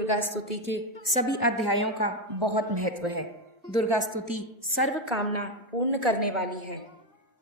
दुर्गा स्तुति के सभी अध्यायों का बहुत महत्व है। दुर्गा स्तुति सर्व कामना पूर्ण करने वाली है।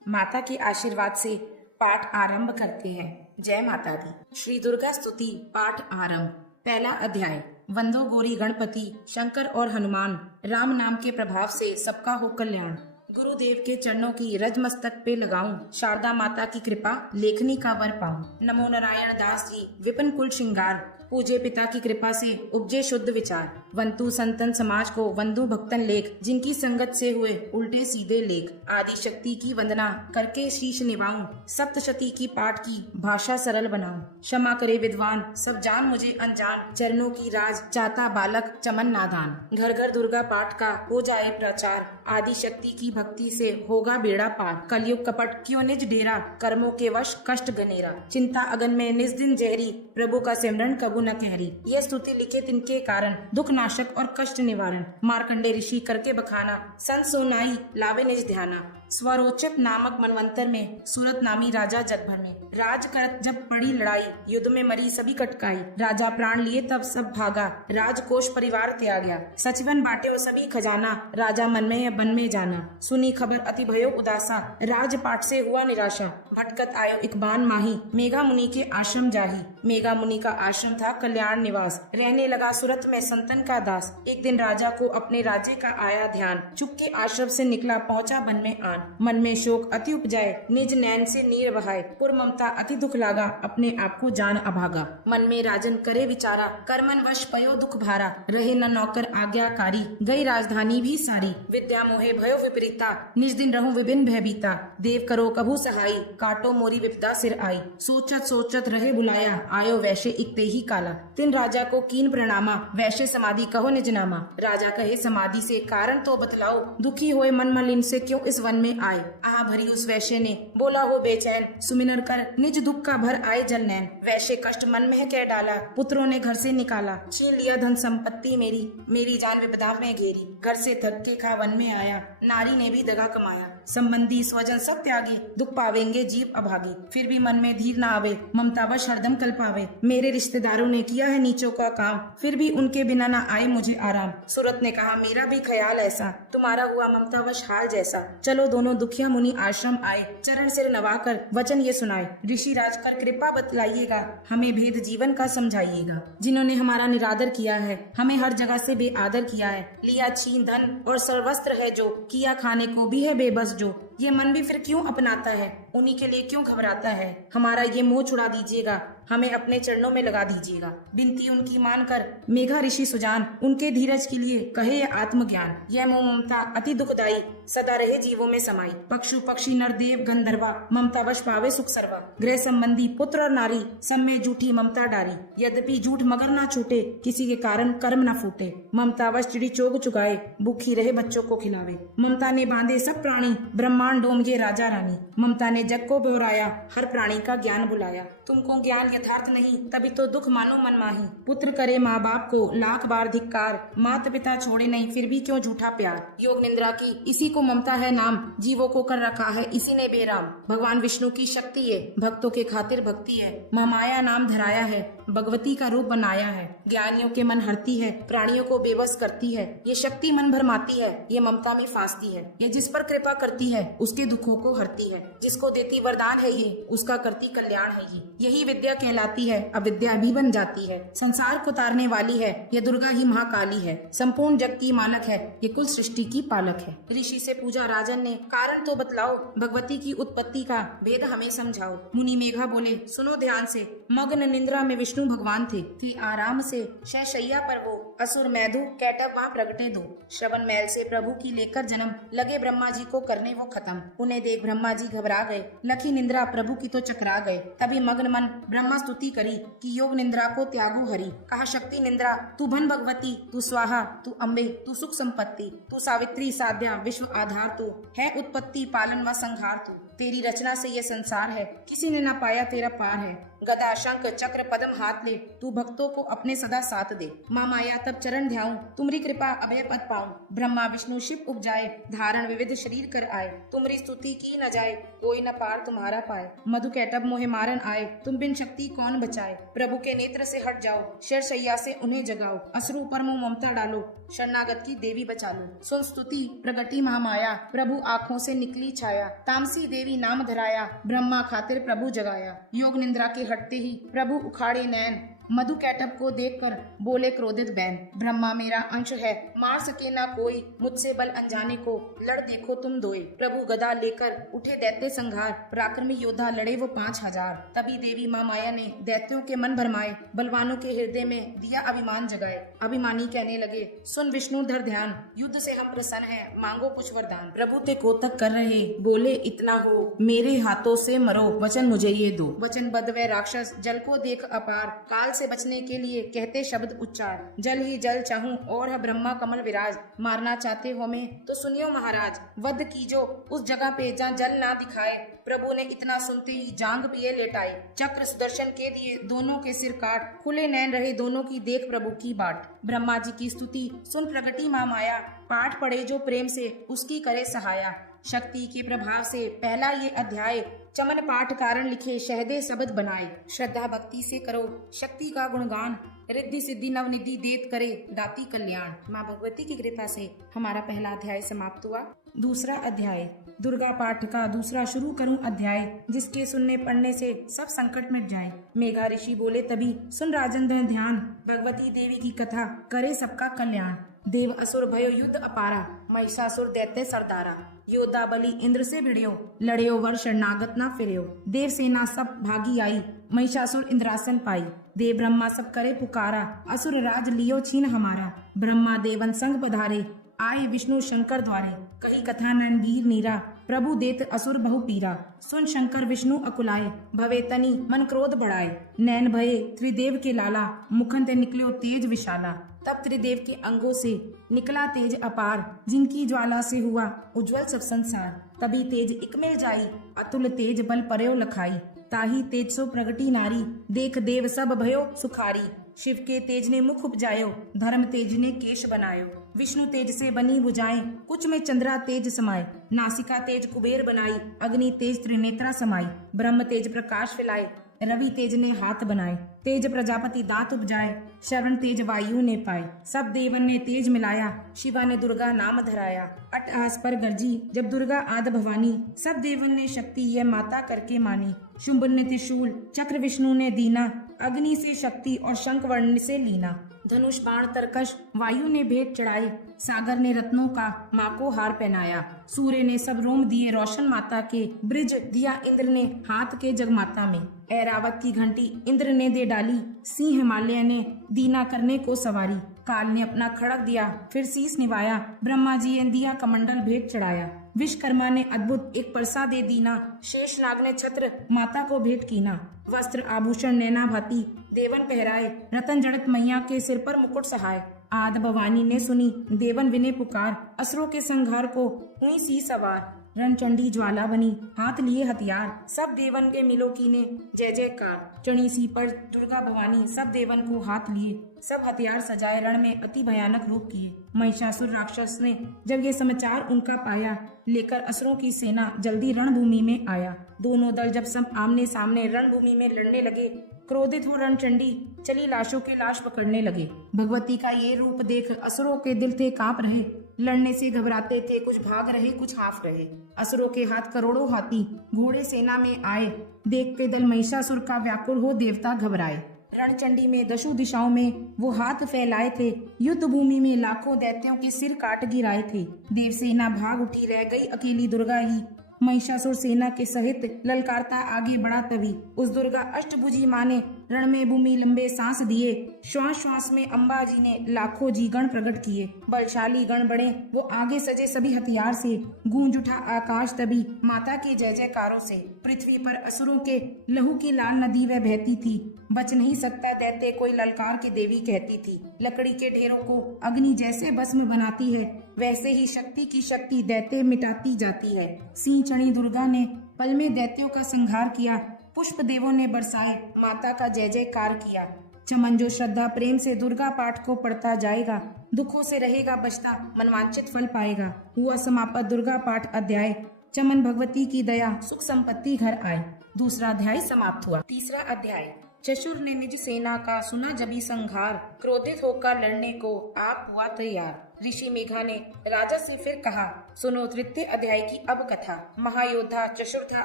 माता के आशीर्वाद से पाठ आरंभ करते हैं। जय माता दी। श्री दुर्गा स्तुति पाठ आरंभ। पहला अध्याय। वंदो गौरी गणपति शंकर और हनुमान, राम नाम के प्रभाव से सबका हो कल्याण। गुरुदेव के चरणों की रज मस्तक पे लगाऊं, शारदा माता की कृपा लेखनी का वर पाऊं। नमो नारायण दास जी विपिन कुल श्रृंगार, पूजे पिता की कृपा से उपजे शुद्ध विचार। वंतु संतन समाज को वंदु भक्तन लेख, जिनकी संगत से हुए उल्टे सीधे लेख। आदि शक्ति की वंदना करके शीश निभाऊं, सप्तशती की पाठ की भाषा सरल बनाऊं। क्षमा करे विद्वान सब जान मुझे अनजान, चरणों की राज चाहता बालक चमन नादान। घर घर दुर्गा पाठ का हो जाए प्रचार, आदि शक्ति की भक्ति से होगा बेड़ा पार। कलयुग कपट क्यों निज डेरा, कर्मों के वश कष्ट गनेरा। चिंता अगन में निज दिन जहरी, प्रभु का सिमरन कबू न कहरी। यह स्तुति लिखे तिनके कारण, दुख नाशक और कष्ट निवारण। मार्कंडे ऋषि करके बखाना, संत सोनाई लावे निज ध्याना। स्वरोचक नामक मनवंतर में सूरत नामी राजा जग भर में, राज करत जब पड़ी लड़ाई, युद्ध में मरी सभी कटकाई। राजा प्राण लिए तब सब भागा, राजकोष परिवार त्याग्या। सचिवन बांटे और सभी खजाना, राजा मन में बन में जाना। सुनी खबर अति भयो उदासा, राजपाट से हुआ निराशा। भटकत आयो एक बान माही, मेघा मुनि के आश्रम जाही। मेघा मुनि का आश्रम था कल्याण निवास, रहने लगा सूरत में संतन का दास। एक दिन राजा को अपने राज्य का आया ध्यान, चुपके आश्रम से निकला पहुंचा वन में आन। मन में शोक अति उपजाए, निज नैन से नीर बहाए। पुर ममता अति दुख लागा, अपने आप को जान अभागा। मन में राजन करे विचारा, कर्मन वश पयो दुख भारा। रहे न नौकर आज्ञाकारी, गई राजधानी भी सारी। विद्या मोहे भयो विपरीता, निज दिन रहूं विभिन्न भयभीता। देव करो कभू सहाई, काटो मोरी विपदा सिर आई। सोचत सोचत रहे बुलाया, आयो वैश्य इकते ही काला। तिन राजा को कीन प्रणामा, वैश्य समाधि कहो निज नामा। राजा कहे समाधि से कारण तो बतलाओ, दुखी होए मन मलिन से क्यों इस वन में आए। आह भरी उस वैश्य ने बोला हो बेचैन, सुमिरन कर निज दुख का भर आए जल नैन। वैश्य कष्ट मन में कह डाला, पुत्रों ने घर से निकाला। छीन लिया धन संपत्ति मेरी, मेरी जान विपदा में घेरी। घर से थक के खा वन में आया, नारी ने भी दगा कमाया। संबंधी स्वजन सब त्यागे, दुख पावेंगे जीव अभागे। फिर भी मन में धीर न आवे, ममतावश हरदम कल पावे। मेरे रिश्तेदारों ने किया है नीचों का काम, फिर भी उनके बिना न आए मुझे आराम। सूरत ने कहा मेरा भी ख्याल ऐसा, तुम्हारा हुआ ममतावश हाल जैसा। चलो दोनों दुखिया मुनि आश्रम आए, चरण सिर नवाकर वचन ये सुनाए। ऋषि राज कर कृपा बतलाइएगा, हमें भेद जीवन का समझाइएगा। जिन्होंने हमारा निरादर किया है, हमें हर जगह से बेआदर किया है। लिया छीन धन और सर्वस्त्र है जो, किया खाने को भी है बेबस जो। ये मन भी फिर क्यों अपनाता है, उन्हीं के लिए क्यों घबराता है। हमारा ये मोह छुड़ा दीजिएगा, हमें अपने चरणों में लगा दीजिएगा। बिनती उनकी मानकर मेघा ऋषि सुजान, उनके धीरज के लिए कहे आत्मज्ञान। यह मोह ममता अति दुखदाई, सदा रहे जीवों में समाई। पक्षु पक्षी नर देव गंधर्वा, ममता वश पावे सुख सर्वा। गृह संबंधी पुत्र और नारी, सब में झूठी ममता डारी। यद्यपि झूठ मगर ना छूटे, किसी के कारण कर्म न फूटे। ममता वश चिड़ी चोग चुगाए, भूखी रहे बच्चों को खिलावे। ममता ने बांधे सब प्राणी, ब्रह्मांड डोम ये राजा रानी। ममता ने जग को बहराया, हर प्राणी का ज्ञान बुलाया। तुमको ज्ञान यथार्थ नहीं, तभी तो दुख मानो मन माही। पुत्र करे माँ बाप को लाख बार धिक्कार, माता पिता छोड़े नहीं फिर भी क्यों झूठा प्यार। योग निंद्रा की इसी को ममता है नाम, जीवों को कर रखा है इसी ने बेराम। भगवान विष्णु की शक्ति है, भक्तों के खातिर भक्ति है। महामाया नाम धराया है, भगवती का रूप बनाया है। ज्ञानियों के मन हरती है, प्राणियों को बेबस करती है। ये शक्ति मन भरमाती है, ये ममता में फांसती है। ये जिस पर कृपा करती है, उसके दुखों को हरती है। जिसको देती वरदान है ये, उसका करती कल्याण है ये। यही विद्या कहलाती है, अविद्या भी बन जाती है। संसार को तारने वाली है, ये दुर्गा ही महाकाली है। संपूर्ण जग की मालक है, ये कुल सृष्टि की पालक है। ऋषि से पूछा राजन ने, कारण तो बतलाओ, भगवती की उत्पत्ति का भेद हमें समझाओ। मुनि मेघा बोले सुनो ध्यान से, मग्न निंद्रा में विष्णु भगवान थे आराम से। शैया पर वो असुर मैधु कैटा पाप प्रगटे दो। श्रवण मैल से प्रभु की लेकर जन्म, लगे ब्रह्मा जी को करने वो खत्म। उन्हें देख ब्रह्मा जी घबरा गए, लखी निंद्रा प्रभु की तो चकरा गए। तभी मग्न मन ब्रह्मा स्तुति करी, कि योग निंद्रा को त्यागो हरि। कहा शक्ति निंद्रा तू भन भगवती, तू स्वाहा तू अम्बे, तू सुख संपत्ति, तू सावित्री साध्या विश्व आधार, तू है उत्पत्ति पालन व संहार। तू तेरी रचना से ये संसार है, किसी ने न पाया तेरा पार है। गदा शंख चक्र पद्म हाथ ले, तू भक्तों को अपने सदा साथ दे। माँ माया तब चरण ध्याऊं, तुमरी कृपा अभय पद पाऊं। ब्रह्मा विष्णु शिव उपजाए, धारण विविध शरीर कर आए। तुमरी स्तुति की न जाए, कोई न पार तुम्हारा पाए। मधु कैटभ मोहे मारन आए, तुम बिन शक्ति कौन बचाए। प्रभु के नेत्र से हट जाओ, शर शैया से उन्हें जगाओ। असुरों पर मुंह ममता डालो, शरणागत की देवी बचा लो। सुन स्तुति प्रगति महामाया, प्रभु आँखों से निकली छाया। तामसी देवी नाम धराया, ब्रह्मा खातिर प्रभु जगाया। योग निंद्रा के हटते ही प्रभु उखाड़े नैन, मधु कैटभ को देखकर बोले क्रोधित बैन। ब्रह्मा मेरा अंश है, मार सके ना कोई, मुझसे बल अनजाने को लड़ देखो तुम दोए। प्रभु गदा लेकर उठे दैत्य संघार, पराक्रमी योद्धा लड़े वो 5000। तभी देवी माँ माया ने दैत्यों के मन भरमाए, बलवानों के हृदय में दिया अभिमान जगाए। अभिमानी कहने लगे, सुन विष्णु धर ध्यान, युद्ध से हम प्रसन्न हैं, मांगो कुछ वरदान। प्रभु ते कोतक कर रहे, बोले इतना हो, मेरे हाथों से मरो, वचन मुझे ये दो। वचनबद्ध व राक्षस जल को देख अपार, काल से बचने के लिए कहते शब्द उच्चार। जल ही जल चाहूं और है ब्रह्मा कमल विराज, मारना चाहते हो में तो सुनियो महाराज। वध कीजो उस जगह पे जहाँ जल ना दिखाए। प्रभु ने इतना सुनते ही जांग पिए लेटाए। चक्र सुदर्शन के दिए दोनों के सिर काट, खुले नैन रहे दोनों की देख प्रभु की बाट। ब्रह्मा जी की स्तुति सुन प्रगति माँ माया, पाठ पढ़े जो प्रेम से उसकी करे सहाया। शक्ति के प्रभाव से पहला ये अध्याय, चमन पाठ कारण लिखे शहदे शब्द बनाए। श्रद्धा भक्ति से करो शक्ति का गुणगान, रिद्धि सिद्धि नवनिधि देत करे दाती कल्याण। माँ भगवती की कृपा से हमारा पहला अध्याय समाप्त हुआ। दूसरा अध्याय दुर्गा पाठ का दूसरा शुरू करूं अध्याय, जिसके सुनने पढ़ने से सब संकट मिट जाए। मेघा ऋषि बोले तभी, सुन राजन धन ध्यान, भगवती देवी की कथा करे सबका कल्याण। देव असुर भयो युद्ध अपारा, महिषासुर दैत्य सरदारा। योद्धा बलि इंद्र से भिड़ियो, लड़ियो वर शरणागत ना फिरियो। देव सेना सब भागी आई, महिषासुर इंद्रासन पाई। देव ब्रह्मा सब करे पुकारा, असुर राज लियो छीन हमारा। ब्रह्मा देवन संग पधारे, आए विष्णु शंकर द्वारे। कही कथा रणबीर नीरा, प्रभु देत असुर बहु पीरा। सुन शंकर विष्णु अकुलाए, भवे तनी मन क्रोध बढ़ाए। नैन भये त्रिदेव के लाला, मुखन ते निकलियो तेज विशाला। तब त्रिदेव के अंगों से निकला तेज अपार, जिनकी ज्वाला से हुआ उज्जवल सब संसार। तभी तेज इकमिल जाई, अतुल तेज बल पर्यो लखाई। ताही तेज सो प्रगटी नारी, देख देव सब भयो सुखारी। शिव के तेज ने मुख उपजायो, धर्म तेज ने केश बनायो। विष्णु तेज से बनी भुजाएं, कुछ में चंद्रा तेज समाये। नासिका तेज कुबेर बनाई, अग्नि तेज त्रिनेत्रा समाई। ब्रह्म तेज प्रकाश फैलाए, रवि तेज ने हाथ बनाए। तेज प्रजापति दांत उपजाए, श्रवण तेज वायु ने पाए। सब देवन ने तेज मिलाया, शिवा ने दुर्गा नाम धराया। अट्टहास पर गर्जी जब दुर्गा आद भवानी, सब देवन ने शक्ति यह माता करके मानी। शुंभ ने त्रिशूल चक्र विष्णु ने दीना, अग्नि से शक्ति और शंख वर्ण से लीना। धनुष बाण तरकश वायु ने भेंट चढ़ाई, सागर ने रत्नों का माँ को हार पहनाया। सूर्य ने सब रोम दिए रोशन माता के, ब्रिज दिया इंद्र ने हाथ के जगमाता में। ऐरावत की घंटी इंद्र ने दे डाली, सिंह हिमालय ने दीना करने को सवारी। काल ने अपना खड़ग दिया, फिर शीस निभाया। ब्रह्मा जी ने दिया कमंडल भेंट चढ़ाया। विश्वकर्मा ने अद्भुत एक परसा दे दीना, शेष नाग ने छत्र माता को भेंट कीना। वस्त्र आभूषण नैना भाती देवन पहराए, रतन जड़त मैया के सिर पर मुकुट सहाय। आद भवानी ने सुनी देवन विने पुकार, असुरों के संहार को हुई सी सवार। रणचंडी ज्वाला बनी हाथ लिए हथियार, सब देवन के मिलो कीने जय जयकार। चढ़ी सी पर दुर्गा भवानी सब देवन को हाथ लिए, सब हथियार सजाए रण में अति भयानक रूप किए। महिषासुर राक्षस ने जब ये समाचार उनका पाया, लेकर असुरों की सेना जल्दी रणभूमि में आया। दोनों दल जब सब आमने सामने रणभूमि में लड़ने लगे, क्रोधित हो रणचंडी चली लाशों के लाश पकड़ने लगे। भगवती का ये रूप देख असुरों के दिल थे कांप रहे, लड़ने से घबराते थे, कुछ भाग रहे कुछ हाफ रहे। असुरों के हाथ करोड़ों हाथी घोड़े सेना में आए, देख के दल महिषासुर का व्याकुल हो देवता घबराए। रणचंडी में दशों दिशाओं में वो हाथ फैलाए थे, युद्ध भूमि में लाखों दैत्यों के सिर काट गिराए थे। देव सेना भाग उठी, रह गई अकेली दुर्गा ही। महिषासुर सेना के सहित ललकारता आगे बढ़ा, तभी उस दुर्गा अष्टभुजी माँ ने रण में भूमि लंबे सांस दिए। श्वास श्वास में अम्बा जी ने लाखों जी गण प्रकट किए। बलशाली गण बढ़े वो आगे सजे सभी हथियार से, गूंज उठा आकाश तभी माता की जय जयकारों से। पृथ्वी पर असुरों के लहू की लाल नदी वह बहती थी, बच नहीं सकता दैत्य कोई ललकार की देवी कहती थी। लकड़ी के ढेरों को अग्नि जैसे भस्म बनाती है, वैसे ही शक्ति की शक्ति दैत्य मिटाती जाती है। सिंह चढ़ी दुर्गा ने पल में दैत्यों का संहार किया, पुष्प देवों ने बरसाए माता का जय जयकार किया। चमन जो श्रद्धा प्रेम से दुर्गा पाठ को पढ़ता जाएगा, दुखों से रहेगा बचता, मनवांचित फल पाएगा। हुआ समापत दुर्गा पाठ अध्याय। चमन भगवती की दया सुख संपत्ति घर आए। दूसरा अध्याय समाप्त हुआ। तीसरा अध्याय। चशुर ने निज सेना का सुना जबी संघार, क्रोधित होकर लड़ने को आप हुआ तैयार। ऋषि मेघा ने राजा से फिर कहा, सुनो तृतीय अध्याय की अब कथा। महायोद्धा चशुर था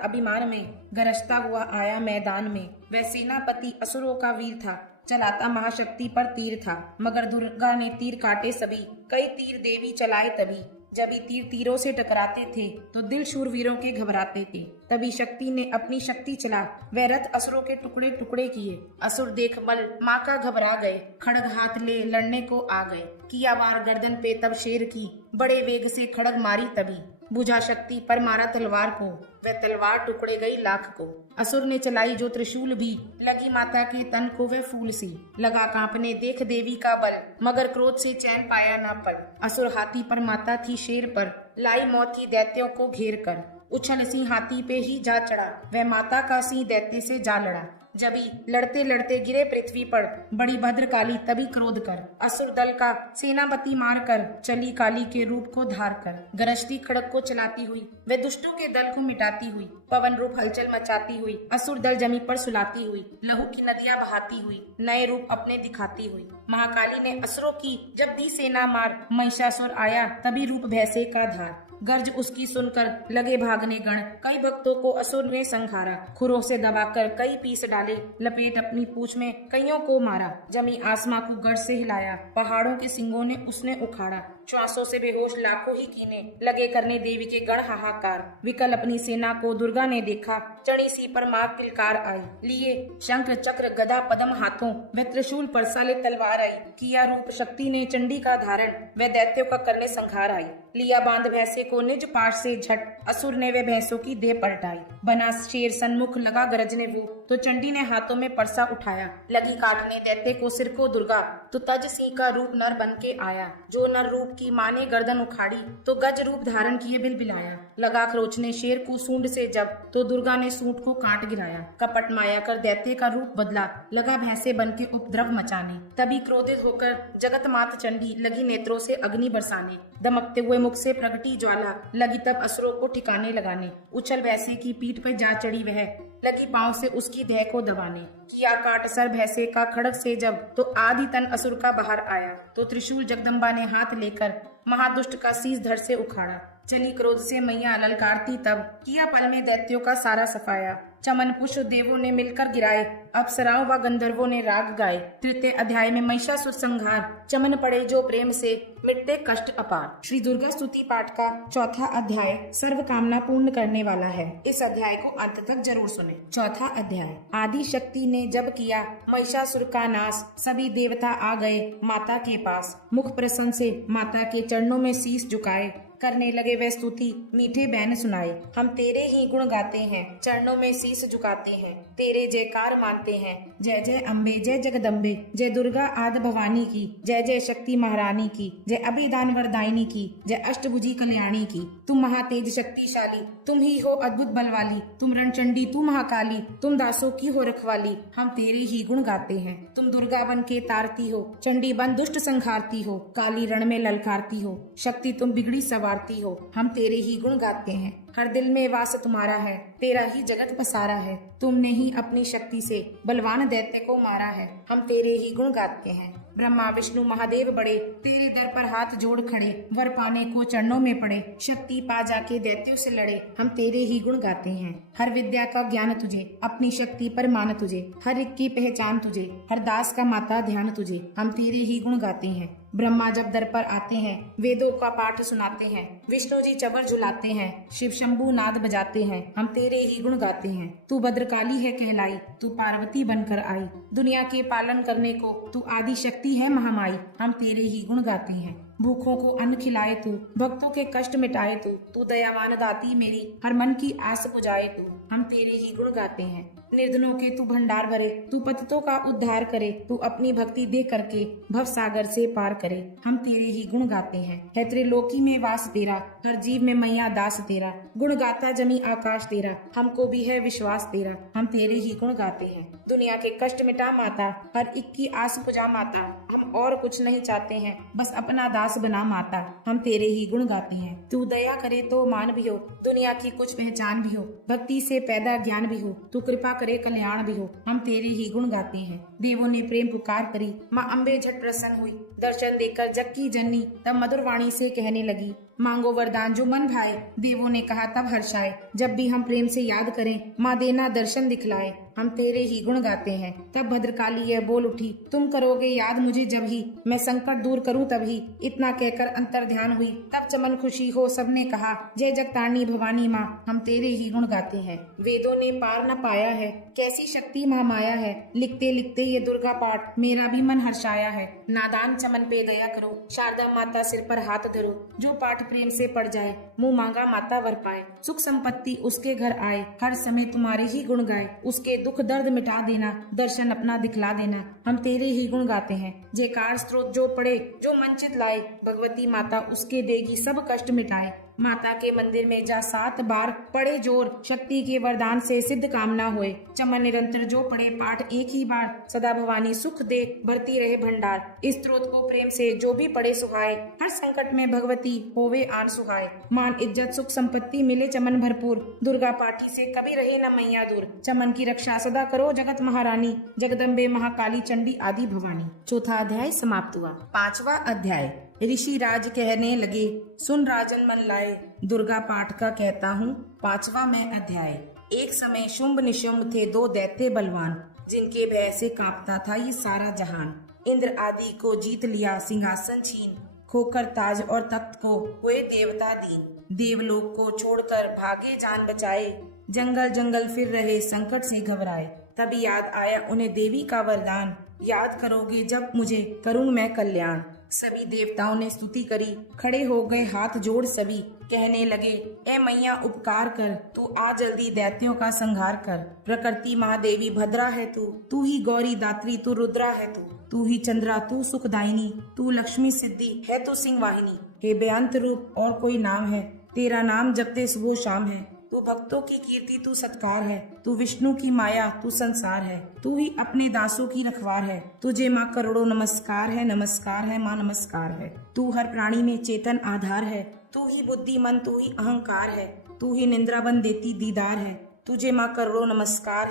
अभिमान में, गरजता हुआ आया मैदान में। वह सेनापति असुरों का वीर था, चलाता महाशक्ति पर तीर था। मगर दुर्गा ने तीर काटे सभी, कई तीर देवी चलाए तभी। जब तीर तीरों से टकराते थे तो दिल शूरवीरों के घबराते थे। तभी शक्ति ने अपनी शक्ति चला, वह रथ असुरों के टुकड़े टुकड़े किए। असुर देख मल माँ का घबरा गए, खड़ग हाथ ले लड़ने को आ गए। किया वार गर्दन पे तब शेर की, बड़े वेग से खड़ग मारी तभी। बुझा शक्ति पर मारा तलवार को, वह तलवार टुकड़े गई लाख को। असुर ने चलाई जो त्रिशूल भी, लगी माता के तन को वह फूल सी। लगा कांपने देख देवी का बल, मगर क्रोध से चैन पाया ना पल। असुर हाथी पर माता थी शेर पर, लाई मौत थी दैत्यों को घेर कर। उछल सी हाथी पे ही जा चढ़ा, वह माता का सी दैत्य से जा लड़ा। जबी लड़ते लड़ते गिरे पृथ्वी पर, बड़ी भद्र काली तभी क्रोध कर। असुर दल का सेनापति मार कर, चली काली के रूप को धार कर। गरजती खड़ग को चलाती हुई, वह दुष्टों के दल को मिटाती हुई। पवन रूप हलचल मचाती हुई, असुर दल जमी पर सुलाती हुई। लहू की नदियां बहाती हुई, नए रूप अपने दिखाती हुई। महाकाली ने असुरों की जब दी सेना मार, महिषासुर आया तभी रूप भैंसे का धार। गर्ज उसकी सुनकर लगे भागने गण, कई भक्तों को असुर ने संहारा। खुरों से दबाकर कई पीस डाले, लपेट अपनी पूंछ में कईयों को मारा। जमी आसमां को गर्ज से हिलाया, पहाड़ों के सिंगों ने उसने उखाड़ा। श्वासों से बेहोश लाखों ही कीने, लगे करने देवी के गण हाहाकार। विकल अपनी सेना को दुर्गा ने देखा, चढ़ी सी पर मां किलकार आई। लिए शंख चक्र गदा पद्म हाथों, वह त्रिशूल परसाले तलवार आई। किया रूप शक्ति ने चंडी का धारण, वह दैत्यों का करने संहार आई। लिया बांध भैंसे को निज पाश से झट, असुर ने वे भैंसों की देह पलटाई। बना शेर सन्मुख लगा गरजने वो, तो चंडी ने हाथों में परसा उठाया। लगी काटने दैत्य को सिर को दुर्गा, तो तज सिंह का रूप नर बन के आया। जो नर रूप की माँ ने गर्दन उखाड़ी, तो गज रूप धारण किए बिलबिलाया। लगा खरोचने शेर को सूंड से जब, तो दुर्गा ने सूंड को काट गिराया। कपट माया कर दैत्य का रूप बदला, लगा भैंसे बन के उपद्रव मचाने। तभी क्रोधित होकर जगत मात चंडी लगी नेत्रों से अग्नि बरसाने। दमकते हुए मुख से प्रगटी ज्वाला, लगी तब असुरों को ठिकाने लगाने। उछल भैंसे की पीठ पर जा चढ़ी वह, लगी पांव से उसकी देह को दबाने। किया काट सर भैंसे का खड़ग से जब, तो आदि तन असुर का बाहर आया। तो त्रिशूल जगदम्बा ने हाथ लेकर महादुष्ट का शीश धड़ से उखाड़ा। चली क्रोध से मैया ललकारती तब, किया पल में दैत्यों का सारा सफाया। चमन पुष्प देवों ने मिलकर गिराए, अप्सराओं व गंधर्वों ने राग गाए। तृतीय अध्याय में महिषासुर संहार, चमन पड़े जो प्रेम से, मिटते कष्ट अपार। श्री दुर्गा स्तुति पाठ का चौथा अध्याय सर्व कामना पूर्ण करने वाला है। इस अध्याय को अंत तक जरूर सुने। चौथा अध्याय। आदि शक्ति ने जब किया महिषासुर का नाश, सभी देवता आ गए माता के पास। मुख प्रसन्न से माता के चरणों में शीश झुकाए, करने लगे वे स्तुति मीठे बैन सुनाए। हम तेरे ही गुण गाते हैं, चरणों में शीश झुकाते हैं, तेरे जयकार मानते हैं। जय जय अम्बे, जय जगदम्बे, जय दुर्गा आदि भवानी की, जय जय शक्ति महारानी की, जय अभिदान वरदायिनी की, जय अष्टभुजी कल्याणी की। तुम महातेज शक्तिशाली, तुम ही हो अद्भुत बल वाली। तुम रणचंडी, तू महाकाली, तुम दासों की हो रखवाली। हम तेरे ही गुण गाते हैं। तुम दुर्गा बन के तारती हो, चंडी बन दुष्ट संहारती हो, काली रण में ललकारती हो, शक्ति तुम बिगड़ी सवारती हो। हम तेरे ही गुण गाते हैं। हर दिल में वास तुम्हारा है, तेरा ही जगत पसारा है। तुमने ही अपनी शक्ति से बलवान दैत्य को मारा है। हम तेरे ही गुण गाते हैं। ब्रह्मा विष्णु महादेव बड़े, तेरे दर पर हाथ जोड़ खड़े, वर पाने को चरणों में पड़े, शक्ति पा जाके दैत्यों से लड़े। हम तेरे ही गुण गाते हैं। हर विद्या का ज्ञान तुझे, अपनी शक्ति पर मान तुझे, हर एक की पहचान तुझे, हर दास का माता ध्यान तुझे। हम तेरे ही गुण गाते हैं। ब्रह्मा जब दर पर आते हैं, वेदों का पाठ सुनाते हैं, विष्णु जी चबर झुलाते हैं, शिव शंभु नाद बजाते हैं। हम तेरे ही गुण गाते हैं। तू भद्रकाली है कहलाई, तू पार्वती बनकर आई, दुनिया के पालन करने को तू आदि शक्ति है महामाई। हम तेरे ही गुण गाते हैं। भूखों को अन्न खिलाए तू, भक्तों के कष्ट मिटाए तू, तू दयावान दाती मेरी, हर मन की आस बुझाए तू। हम तेरे ही गुण गाते हैं। निर्धनों के तू भंडार भरे, तू पतितों का उद्धार करे, तू अपनी भक्ति दे करके भव सागर से पार करे। हम तेरे ही गुण गाते हैं, है त्रिलोकी में वास तेरा, हर जीव में मैया दास तेरा। गुण गाता जमी आकाश तेरा, हमको भी है विश्वास तेरा। हम तेरे ही गुण गाते हैं। दुनिया के कष्ट मिटा माता, हर एक की आस पुजा माता। हम और कुछ नहीं चाहते हैं, बस अपना दास बना माता। हम तेरे ही गुण गाते हैं। तू दया करे तो मान भी हो, दुनिया की कुछ पहचान भी हो, भक्ति से पैदा ज्ञान भी हो, तू कृपा करे कल्याण भी हो। हम तेरे ही गुण गाते हैं। देवों ने प्रेम पुकार करी, माँ अम्बे झट प्रसन्न हुई। दर्शन देकर जग की जननी तब मधुर वाणी से कहने लगी, मांगो वरदान जो मन भाए। देवों ने कहा तब हर्षाए, जब भी हम प्रेम से याद करें, माँ देना दर्शन दिखलाए। हम तेरे ही गुण गाते हैं। तब भद्रकाली यह बोल उठी, तुम करोगे याद मुझे जब ही, मैं संकट दूर करूं तभी। इतना कहकर अंतर ध्यान हुई, तब चमन खुशी हो सबने कहा, जय जगतारणी भवानी माँ, हम तेरे ही गुण गाते हैं। वेदों ने पार न पाया है, कैसी शक्ति माँ माया है। लिखते लिखते ये दुर्गा पाठ, मेरा भी मन हर्षाया है। नादान चमन पे दया करो, शारदा माता सिर पर हाथ धरो। जो पाठ प्रेम से पड़ जाए, मुँह मांगा माता वर पाए। सुख संपत्ति उसके घर आए, हर समय तुम्हारे ही गुण गाए। उसके दुख दर्द मिटा देना, दर्शन अपना दिखला देना। हम तेरे ही गुण गाते हैं। जयकार स्त्रोत जो पढ़े, जो मंचित लाए, भगवती माता उसके देगी सब कष्ट मिटाए। माता के मंदिर में जा 7 बार पढ़े जोर, शक्ति के वरदान से सिद्ध कामना होए। चमन निरंतर जो पढ़े पाठ एक ही बार, सदा भवानी सुख दे भरती रहे भंडार। इस स्त्रोत को प्रेम से जो भी पढ़े सुहाए, हर संकट में भगवती होवे आन सुहाए। मान इज्जत सुख संपत्ति मिले चमन भरपूर, दुर्गा पाठी से कभी रहे न मैया दूर। चमन की रक्षा सदा करो जगत महारानी, जगदम्बे महाकाली चंडी आदि भवानी। चौथा अध्याय समाप्त हुआ। 5वां अध्याय। ऋषि राज कहने लगे, सुन राजन मन लाए, दुर्गा पाठ का कहता हूँ 5वां मैं अध्याय। एक समय शुंभ निशुंभ थे 2 दैत्य बलवान, जिनके भय से कांपता था ये सारा जहान। इंद्र आदि को जीत लिया सिंहासन छीन, खोकर ताज और तख्त को हुए देवता दीन। देवलोक को छोड़कर भागे जान बचाए, जंगल जंगल फिर रहे संकट से घबराए। तभी याद आया उन्हें देवी का वरदान, याद करोगे जब मुझे करूँ मैं कल्याण। सभी देवताओं ने स्तुति करी, खड़े हो गए हाथ जोड़ सभी। कहने लगे, ए मैया उपकार कर, तू आ जल्दी दैत्यों का संहार कर। प्रकृति महादेवी भद्रा है तू ही गौरी दात्री, तू रुद्रा है तू ही चंद्रा, तू सुखदायिनी, तू लक्ष्मी सिद्धि है तू सिंह वाहिनी। हे बेअंत रूप और कोई नाम है, तेरा नाम जपते सुबह शाम है। तू भक्तों की कीर्ति तू सत्कार है, तू विष्णु की माया तू संसार है। तू ही अपने दासों की रखवार है, तुझे माँ करोड़ों नमस्कार है माँ नमस्कार है। तू हर प्राणी में चेतन आधार है, तू ही बुद्धिमन तू ही अहंकार है। तू ही निंद्रा बन देती दीदार है, तुझे माँ करोड़ों नमस्कार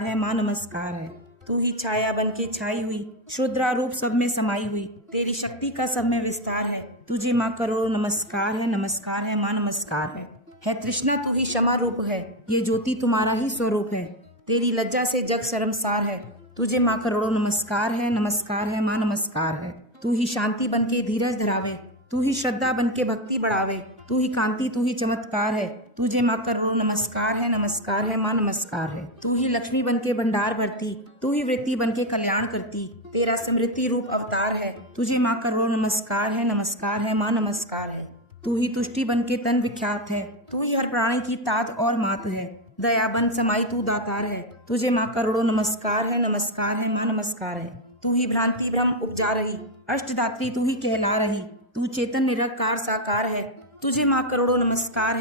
है माँ नमस्कार है। तू ही छाया बन के छाई हुई, शुद्रा रूप सब में समाई हुई। तेरी शक्ति का सब में विस्तार है, तुझे माँ करोड़ों नमस्कार है माँ नमस्कार है तृष्णा तू ही क्षमा रूप है, ये ज्योति तुम्हारा ही स्वरूप है। तेरी लज्जा से जग शर्मसार है, तुझे माँ करोड़ों नमस्कार है माँ नमस्कार है। तू ही शांति बन के धीरज धरावे, तू ही श्रद्धा बन के भक्ति बढ़ावे। तू ही कांति तू ही चमत्कार है, तुझे माँ करोड़ों नमस्कार है माँ नमस्कार है। तू ही लक्ष्मी बन के भंडार भरती, तू ही वृत्ति बन के कल्याण करती। तेरा समृद्धि रूप अवतार है, तुझे माँ करोड़ों नमस्कार है माँ नमस्कार है। तू ही तुष्टि बन के तन विख्यात है, तू ही हर प्राणी की तात और मात है। दया बन समाई तू दातार है, तुझे माँ करोड़ों नमस्कार है माँ नमस्कार है। तू ही भ्रांति भ्रम उपजा रही, अष्टदात्री तू ही कहला रही। तू चेतन निरंकार साकार है, तुझे माँ करोड़ों नमस्कार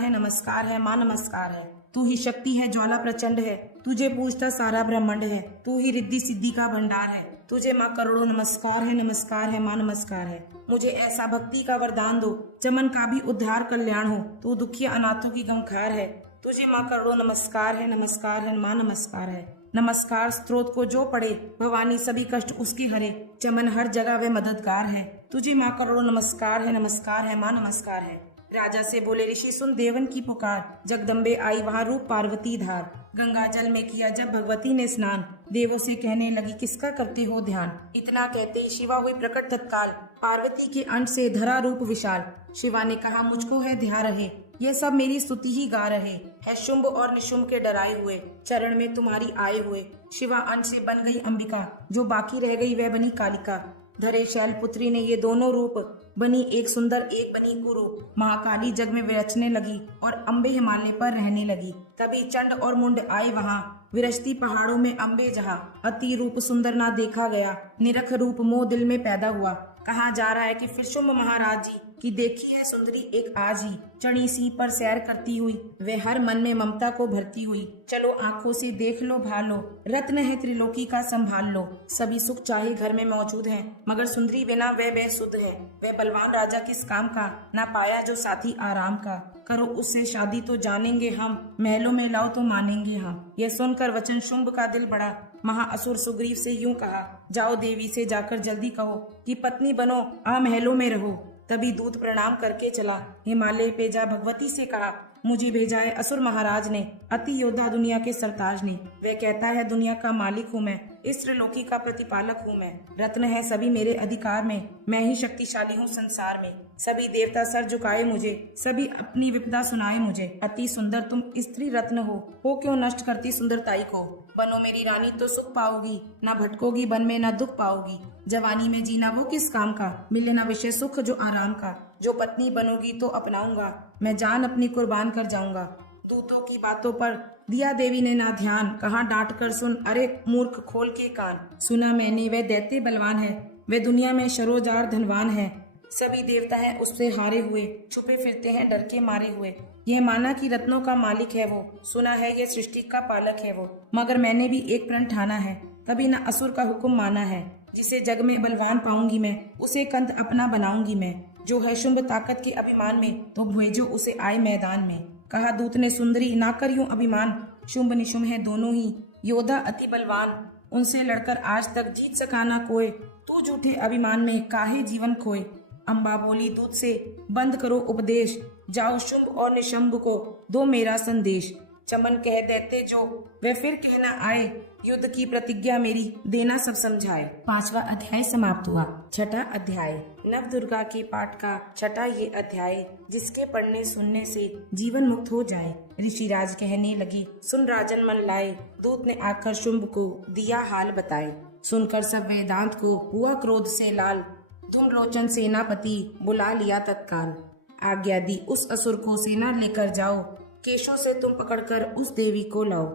है माँ नमस्कार है। तू ही शक्ति है ज्वाला प्रचंड है, तुझे पूजता सारा ब्रह्मांड है। तू ही रिद्धि सिद्धि का भंडार है, तुझे माँ करोड़ों नमस्कार है माँ नमस्कार है। मुझे ऐसा भक्ति का वरदान दो, चमन का भी उद्धार कल्याण हो। तू दुखी अनाथों की गमखार है, तुझे माँ करोड़ों नमस्कार है माँ नमस्कार है। नमस्कार स्त्रोत को जो पढ़े, भवानी सभी कष्ट उसके हरे। चमन हर जगह वे मददगार है, तुझे माँ करोड़ों नमस्कार है माँ नमस्कार है। राजा से बोले ऋषि सुन देवन की पुकार, जगदम्बे आई वहाँ रूप पार्वती धार। गंगा जल में किया जब भगवती ने स्नान, देवों से कहने लगी किसका करते हो ध्यान। इतना कहते ही शिवा हुई प्रकट तत्काल, पार्वती के अंश से धरा रूप विशाल। शिवा ने कहा मुझको है ध्यान रहे, ये सब मेरी स्तुति ही गा रहे। है शुंभ और निशुंभ के डराए हुए, चरण में तुम्हारी आए हुए। शिवा अंश से बन गई अंबिका, जो बाकी रह गई वह बनी कालिका। धरे शैल पुत्री ने ये दोनों रूप, बनी एक सुंदर एक बनी कुरूप। महाकाली जग में विरचने लगी और अम्बे हिमालय पर रहने लगी। तभी चंड और मुंड आए वहाँ, विरजती पहाड़ों में अम्बे जहाँ, अति रूप सुंदर ना देखा गया, निरख रूप मोह दिल में पैदा हुआ। कहा जा रहा है कि फिर शुंभ महाराज जी की देखी है सुंदरी एक आज ही, चढ़ी सी पर सैर करती हुई, वे हर मन में ममता को भरती हुई। चलो आंखों से देख लो भालो, रत्न है त्रिलोकी का संभाल लो। सभी सुख चाहे घर में मौजूद हैं, मगर सुंदरी बिना वह शुद्ध है। वह बलवान राजा किस काम का, ना पाया जो साथी आराम का। करो उससे शादी तो जानेंगे हम, महलों में लाओ तो मानेंगे हम। यह सुनकर वचन शुंभ का दिल बढ़ा। महाअसुर सुग्रीव से यूं कहा, जाओ देवी से जाकर जल्दी कहो कि पत्नी बनो, आ महलों में रहो। तभी दूत प्रणाम करके चला, हिमालय पे जा भगवती से कहा, मुझे भेजा है असुर महाराज ने, अति योद्धा दुनिया के सरताज ने। वह कहता है दुनिया का मालिक हूँ मैं, इस त्रिलोकी का प्रतिपालक हूँ मैं। रत्न है सभी मेरे अधिकार में, मैं ही शक्तिशाली हूँ संसार में। सभी देवता सर झुकाए मुझे, सभी अपनी विपदा सुनाए मुझे। अति सुंदर तुम स्त्री रत्न हो क्यों नष्ट करती सुंदरताई को। बनो मेरी रानी तो सुख पाओगी, ना भटकोगी वन में ना दुख पाओगी। जवानी में जीना वो किस काम का, मिले ना विषय सुख जो आराम का। जो पत्नी बनोगी तो अपनाऊंगा, मैं जान अपनी कुर्बान कर जाऊंगा। दूतों की बातों पर दिया देवी ने ना ध्यान, कहा डांट कर सुन अरे मूर्ख खोल के कान। सुना मैंने वह दैत्य बलवान है, वह दुनिया में शरोजार धनवान है। सभी देवता है उससे हारे हुए, छुपे फिरते हैं डर के मारे हुए। यह माना कि रत्नों का मालिक है वो, सुना है ये सृष्टि का पालक है वो। मगर मैंने भी एक प्रण ठाना है, कभी न असुर का हुक्म माना है। जिसे जग में बलवान पाऊंगी मैं, उसे कंत अपना बनाऊंगी मैं। जो है शुंभ ताकत के अभिमान में, तो भेजो उसे आए मैदान में। कहा दूत ने सुंदरी ना कर यूं अभिमान, शुंभ निशुंभ है दोनों ही योद्धा अति बलवान। उनसे लड़कर आज तक जीत सका ना कोई, तू झूठे अभिमान में काहे जीवन खोए। अम्बा बोली दूत से बंद करो उपदेश, जाओ शुंभ और निशंभ को दो मेरा संदेश। चमन कह देते जो वे फिर कहना आए, युद्ध की प्रतिज्ञा मेरी देना सब समझाए। 5वां अध्याय समाप्त हुआ। 6ठा अध्याय नव दुर्गा के पाठ का 6ठा ये अध्याय, जिसके पढ़ने सुनने से जीवन मुक्त हो जाए। ऋषिराज कहने लगे, सुन राजन मन लाए, दूत ने आकर शुंभ को दिया हाल बताए। सुनकर सब वेदांत को हुआ क्रोध से लाल, धूम्रलोचन सेनापति बुला लिया तत्काल। आज्ञा दी उस असुर को सेना लेकर जाओ, केशों से तुम पकड़कर उस देवी को लाओ।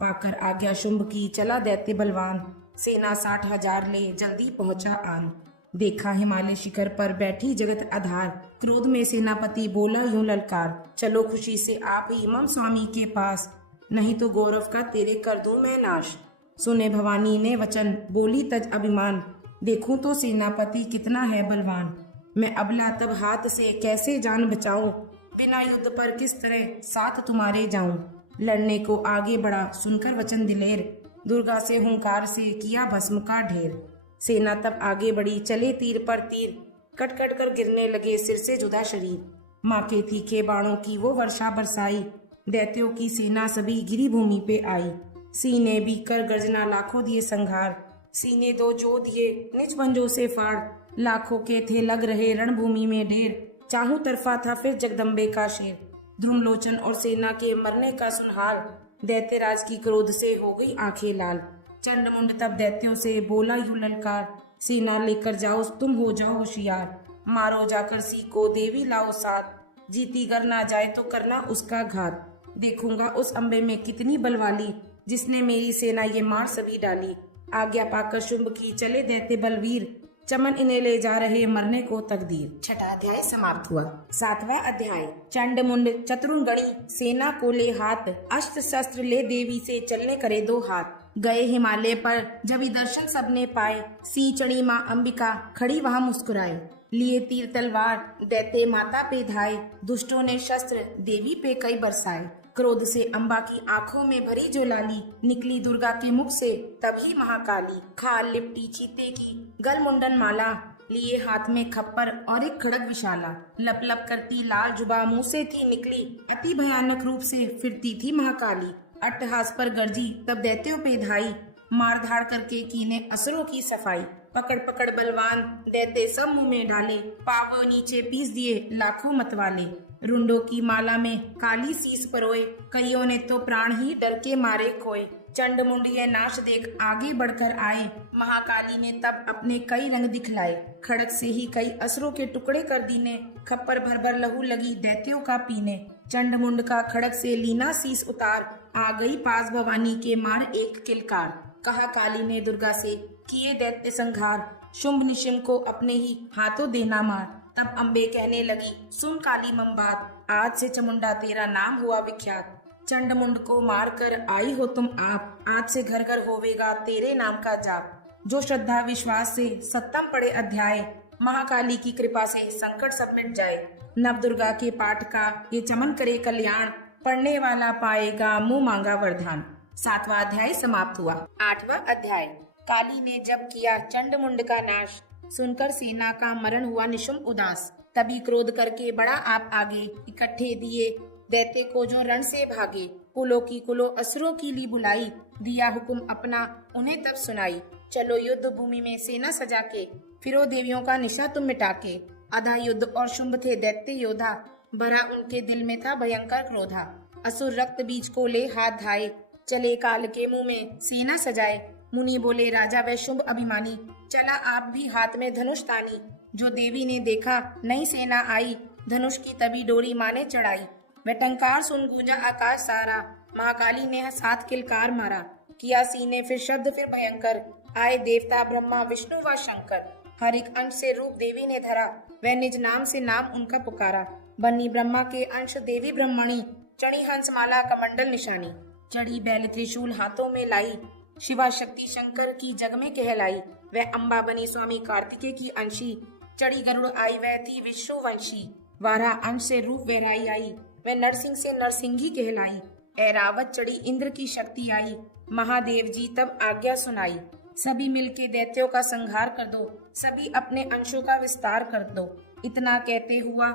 पाकर आज्ञा शुंभ की चला दैत्य बलवान, सेना 60,000 ले जल्दी पहुंचा आन। देखा हिमालय शिखर पर बैठी जगत आधार, क्रोध में सेनापति बोला यूं ललकार, चलो खुशी से आप ही मम स्वामी के पास, नहीं तो गौरव का तेरे कर दूं मैं नाश। सुने भवानी ने वचन बोली तज अभिमान, देखूं तो सेनापति कितना है बलवान। मैं अबला तब हाथ से कैसे जान बचाऊं, बिना युद्ध पर किस तरह साथ तुम्हारे जाऊं। लड़ने को आगे बढ़ा सुनकर वचन दिलेर, दुर्गा से हुंकार से किया भस्म का ढेर। सेना तब आगे बढ़ी चले तीर पर तीर, कट कट कर गिरने लगे सिर से जुदा शरीर। माँ के तीखे बाणों की वो वर्षा बरसाई, दैत्यों की सेना सभी गिरी भूमि पे आई। सीने बीकर गर्जना लाखों दिए संघार, सीने दो जो दिए निज पंजों से फाड़। लाखों के थे लग रहे रणभूमि में ढेर, चाहूं तरफा था फिर जगदम्बे का शेर। ध्रुमलोचन और सेना के मरने का सुनहाल, दैत्यराज की क्रोध से हो गई आंखें लाल। चंडमुंड तब दैत्यों से बोला यूं ललकार, सेना लेकर जाओ तुम हो जाओ होशियार। मारो जाकर सी को देवी लाओ साथ, जीती गर ना जाए तो करना उसका घात। देखूंगा उस अम्बे में कितनी बलवाली, जिसने मेरी सेना ये मार सभी डाली। आज्ञा पाकर शुंभ की चले दैत्य बलवीर, चमन इन्हें ले जा रहे मरने को तकदीर। 6ठा अध्याय समाप्त हुआ। 7वां अध्याय चंडमुंड चतुर्गणी सेना को ले हाथ, अस्त्र शस्त्र ले देवी से चलने करे दो हाथ। गए हिमालय पर जब दर्शन सबने पाए, सी चढ़ी माँ अंबिका खड़ी वहाँ मुस्कुराए। लिए तीर तलवार दैत्य माता पे धाए, दुष्टों ने शस्त्र देवी पे कई बरसाए। क्रोध से अम्बा की आंखों में भरी जो लाली, निकली दुर्गा के मुख से तभी महाकाली। खाल लिपटी चीते की गल मुंडन माला, लिए हाथ में खप्पर और एक खड़ग विशाला। लप लप करती लाल जुबा मुंह से थी निकली, अति भयानक रूप से फिरती थी महाकाली। अट्टहास पर गर्जी तब दैत्यों पे धाई, मार धाड़ करके कीने असुरों की सफाई। पकड़ पकड़ बलवान दैत्य सब मुंह में डाले, पाव नीचे पीस दिए लाखों मतवाले। रुंडों की माला में काली सीस परोए, कईयों ने तो प्राण ही डर के मारे खोए। चंडमुंड यह नाश देख आगे बढ़कर आए। महाकाली ने तब अपने कई रंग दिखलाए। खड़ग से ही कई असुरों के टुकड़े कर दीने। खप्पर भर भर लहू लगी दैत्यों का पीने। चंडमुंड का खड़ग से लीना शीस उतार। आ गई पास भवानी के मार एक किलकार। कहा काली ने दुर्गा से किए दैत्य संघार। शुंभ निशुंभ को अपने ही हाथों देना मार। तब अम्बे कहने लगी सुन काली मम बात। आज से चामुंडा तेरा नाम हुआ विख्यात। चंडमुंड को मार कर आई हो तुम आप। आज से घर घर होवेगा तेरे नाम का जाप। जो श्रद्धा विश्वास से सत्तम पढ़े अध्याय। महाकाली की कृपा से संकट सब मिट जाए। नव दुर्गा के पाठ का ये चमन करे कल्याण। पढ़ने वाला पाएगा मुंह मांगा वरदान। 7वां अध्याय समाप्त हुआ। 8वां अध्याय। काली ने जब किया चंडमुंड का नाश। सुनकर सेना का मरण हुआ निशुंभ उदास। तभी क्रोध करके बड़ा आप आगे। इकट्ठे दिए दैत्य को जो रण से भागे। कुलों की कुलों असुरों की ली बुलाई। दिया हुक्म अपना उन्हें तब सुनाई। चलो युद्ध भूमि में सेना सजा के। फिरो देवियों का निशा तुम मिटा के। आधा युद्ध और शुंभ थे दैत्य योद्धा। भरा उनके दिल में था भयंकर क्रोधा। असुर रक्त बीज को ले हाथ धाये। चले काल के मुंह में सेना सजाए। मुनि बोले राजा वह शुंभ अभिमानी। चला आप भी हाथ में धनुष तानी। जो देवी ने देखा नई सेना आई। धनुष की तभी डोरी माने चढ़ाई। वह टंकार सुन गूंजा आकाश सारा। महाकाली ने 7 किलकार मारा। किया सीने फिर शब्द फिर भयंकर। आए देवता ब्रह्मा विष्णु व शंकर। हर एक अंश से रूप देवी ने धरा। वह निज नाम से नाम उनका पुकारा। बनी ब्रह्मा के अंश देवी ब्रह्मणी। चढ़ी हंस माला कमंडल निशानी। चढ़ी बैल त्रिशूल हाथों में लाई। शिवा शक्ति शंकर की जग में कहलाई। वह अम्बा बनी स्वामी कार्तिकेय की अंशी। चढ़ी गरुड़ आई वह थी विश्ववंशी। 12 अंश से रूप वैराई आई। वह नरसिंह से नरसिंही कहलाई। ऐरावत चढ़ी इंद्र की शक्ति आई। महादेव जी तब आज्ञा सुनाई। सभी मिलके दैत्यों का संहार कर दो। सभी अपने अंशों का विस्तार कर दो। इतना कहते हुआ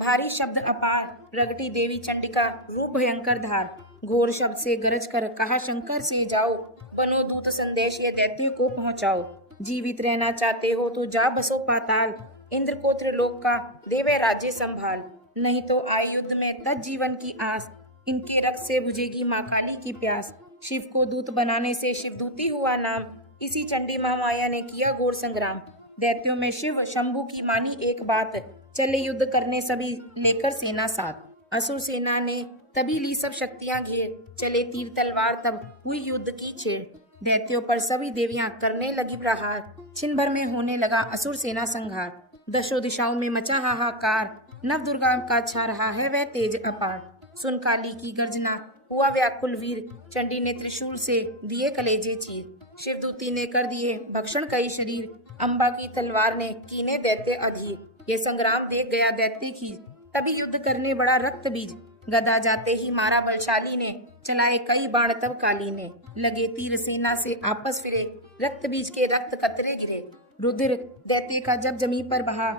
भारी शब्द अपार। प्रगटी देवी चंडिका रूप भयंकर धार। घोर शब्द से गरज कर कहा शंकर से जाओ। बनो दूत संदेश ये दैत्य को पहुँचाओ। जीवित रहना चाहते हो तो जा बसो पाताल। इंद्र को त्रिलोक का देवे राज्य संभाल। नहीं तो आए युद्ध में तज जीवन की आस। इनके रक्त से बुझेगी माँ काली की प्यास। शिव को दूत बनाने से शिवदूती हुआ नाम। इसी चंडी महामाया ने किया घोर संग्राम। दैत्यों में शिव शंभु की मानी एक बात। चले युद्ध करने सभी लेकर सेना साथ। असुर सेना ने तभी ली सब शक्तियां घेर। चले तीर तलवार तब हुई युद्ध की छेड़। दैत्यों पर सभी देवियां करने लगी प्रहार। छिन भर में होने लगा असुर सेना संहार। दशों दिशाओं में मचा हाहाकार। नव दुर्गा का छा रहा है वह तेज अपार। सुन काली की गर्जना हुआ व्याकुल वीर। चंडी ने त्रिशूल से दिए कलेजे चीर। शिवदूती ने कर दिए भक्षण कई शरीर। अम्बा की तलवार ने कीने दैत्य अधीर। ये संग्राम देख गया दैत्य खीर। तभी युद्ध करने बड़ा रक्त बीज। गदा जाते ही मारा बलशाली ने। चलाए कई बाण तब काली ने। लगे तीर सेना से आपस फिरे। रक्त बीज के रक्त कतरे गिरे। रुधिर दैत्य का जब जमी पर बहा।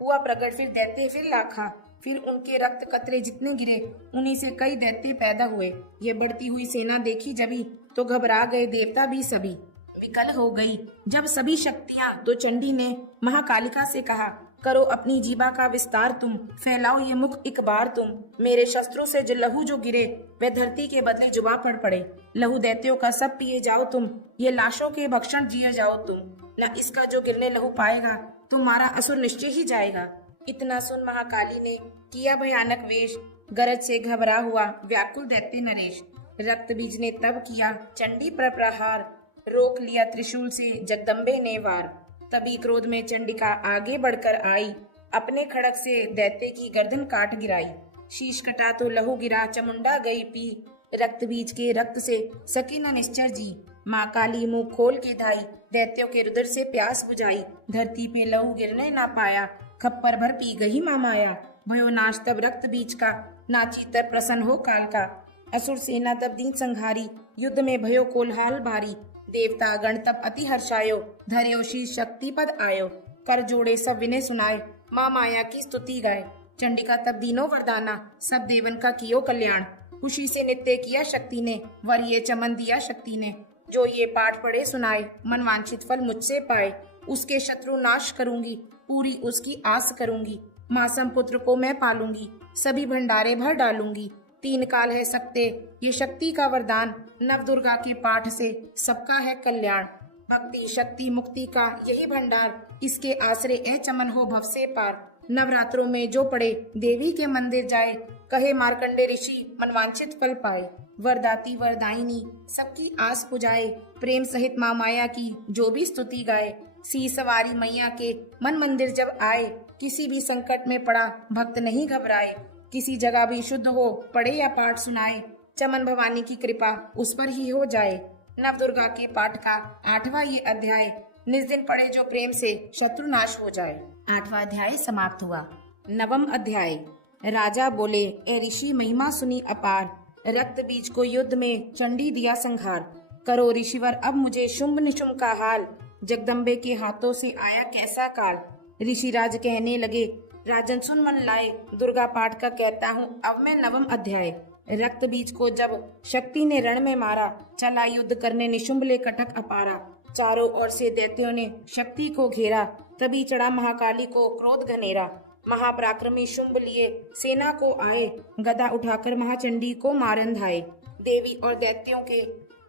हुआ प्रकट फिर दैत्य फिर लाखा। फिर उनके रक्त कतरे जितने गिरे उन्हीं से कई दैत्य पैदा हुए। ये बढ़ती हुई सेना देखी जभी तो घबरा गए देवता भी सभी। विकल हो गई जब सभी शक्तियां तो चंडी ने महाकालिका से कहा करो अपनी जीवा का विस्तार तुम। फैलाओ ये मुख एक बार तुम। मेरे शस्त्रों से जो लहू जो गिरे वह धरती के बदले जुबा पड़ पड़े। लहू दैत्यों का सब पिए जाओ तुम। ये लाशों के भक्षण जिए जाओ तुम। न इसका जो गिरने लहू पाएगा तुम्हारा असुर निश्चय ही जाएगा। इतना सुन महाकाली ने किया भयानक वेश। गरज से घबरा हुआ व्याकुल दैत्य नरेश। रक्त बीज ने तब किया चंडी पर प्रहार। रोक लिया त्रिशूल से जगदम्बे ने वार। तभी क्रोध में चंडिका आगे बढ़कर आई। अपने खड़ग से दैत्य की गर्दन काट गिराई। शीश कटा तो लहू गिरा चामुंडा गई पी। रक्त बीज के रक्त से सकी न निश्चर जी। माँ काली मुंह खोल के धाई। दैत्यों के रुधिर से प्यास बुझाई। धरती पे लहू गिरने ना पाया। खप्पर भर पी गई माँ माया। भयो नाश तब रक्त बीज का। नाची तर प्रसन्न हो काल का। असुर सेना तब दीन संहारी। युद्ध में भयो कोल्हाल भारी। देवता गण तब अति हर्षायो। धर्यो शीश शक्ति पद आयो। कर जोड़े सब विनय सुनाए। माँ माया की स्तुति गाए। चंडिका तब दीनो वरदाना। सब देवन का कियो कल्याण। खुशी से नित्य किया शक्ति ने। वर ये चमन दिया शक्ति ने। जो ये पाठ पढ़े सुनाए मन वांछित फल मुझसे पाए। उसके शत्रु नाश करूंगी। पूरी उसकी आस करूंगी। मासम पुत्र को मैं पालूंगी। सभी भंडारे भर डालूंगी। तीन काल है सकते, ये शक्ति का वरदान। नव दुर्गा के पाठ से सबका है कल्याण। भक्ति शक्ति मुक्ति का यही भंडार, इसके आश्रय ए चमन हो भव से पार। नवरात्रों में जो पड़े देवी के मंदिर जाए, कहे मार्कंडे ऋषि मनवांछित फल पाए। वरदाती वरदायिनी सबकी आस पुजाए, प्रेम सहित माँ माया की जो भी स्तुति गाए। सी सवारी मैया के मन मंदिर जब आए, किसी भी संकट में पड़ा भक्त नहीं घबराए। किसी जगह भी शुद्ध हो पढ़े या पाठ सुनाए, चमन भवानी की कृपा उस पर ही हो जाए। नव दुर्गा के पाठ का 8वां ये अध्याय, निज दिन पढ़े जो प्रेम से शत्रु नाश हो जाए। 8वां अध्याय समाप्त हुआ। 9वां अध्याय। राजा बोले, ए ऋषि महिमा सुनी अपार, रक्त बीज को युद्ध में चंडी दिया संहार। करो ऋषिवर अब मुझे शुंभ निशुंभ का हाल, जगदम्बे के हाथों से आया कैसा काल। ऋषिराज कहने लगे, राजन सुन मन लाए, दुर्गा पाठ का कहता हूँ अब मैं 9वां अध्याय। रक्त बीज को जब शक्ति ने रण में मारा, चला युद्ध करने निशुंभ ले कटक अपारा। चारों ओर से दैत्यों ने शक्ति को घेरा, तभी चढ़ा महाकाली को क्रोध घनेरा। महापराक्रमी शुंभ लिए सेना को आए, गदा उठाकर महाचंडी को मारन धाए। देवी और दैत्यों के